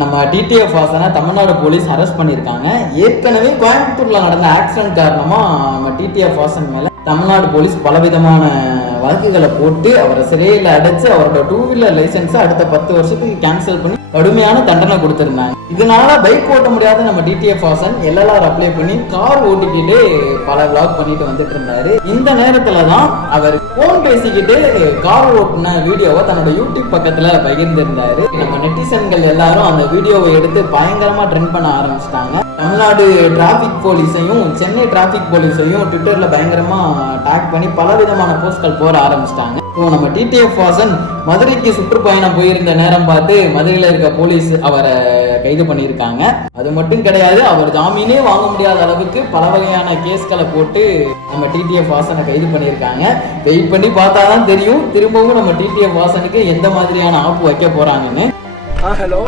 நம்ம டிடிஎஃப் வாசனை Tamil Nadu police arrest பண்ணியிருக்காங்க. ஏற்கனவே கோயம்புத்தூர்ல நடந்த ஆக்சிடென்ட் காரணமா நம்ம டிடிஎஃப் வாசன் மேல தமிழ்நாடு போலீஸ் பலவிதமான வழக்குகளை போட்டு அவரை சிறையில் அடைச்சு அவரோட 2 வீலர் லைசன்ஸை அடுத்த 10 வருஷத்துக்கு கேன்சல் பண்ணி கடுமையான தண்டனை கொடுத்திருந்தாங்க. இதனால பைக் ஓட்ட முடியாத நம்ம டிடிஎஃப் வாசன் எல்எல்ஆர் அப்ளை பண்ணி கார் ஓட்டிக்கிட்டு பல விளாக் பண்ணிட்டு வந்துட்டு இருந்தாரு. இந்த நேரத்துல தான் அவர் போன் பேசிக்கிட்டு கார் ஓட்டின வீடியோவை தன்னோட யூடியூப் பக்கத்துல பகிர்ந்திருந்தாரு. நம்ம நெட்டிசன்கள் எல்லாரும் அந்த வீடியோவை எடுத்து பயங்கரமா ட்ரெண்ட் பண்ண ஆரம்பிச்சிட்டாங்க. தமிழ்நாடு டிராபிக் போலீஸையும் சென்னை டிராபிக் போலீஸையும் ட்விட்டர்ல பயங்கரமா டாக் பண்ணி பலவிதமான போஸ்ட்கள் போட ஆரம்பிச்சிட்டாங்க. நம்ம டிடிஎஃப் வாசன் மதுரைக்கு சுற்றுப்பயணம் போயிருந்த நேரம் பார்த்து மதுரையில இருக்க போலீஸ் அவரை கைது பண்ணியிருக்காங்க. அது மட்டும் கிடையாது, அவர் ஜாமீனே வாங்க முடியாத அளவுக்கு பல வகையான கேஸ்களை போட்டு நம்ம டிடிஎஃப் வாசனை கைது பண்ணியிருக்காங்க. வெயிட் பண்ணி பார்த்தாதான் தெரியும் திரும்பவும் நம்ம டிடிஎஃப் வாசனுக்கு எந்த மாதிரியான ஆப்பு வைக்க போறாங்கன்னு. ஹலோ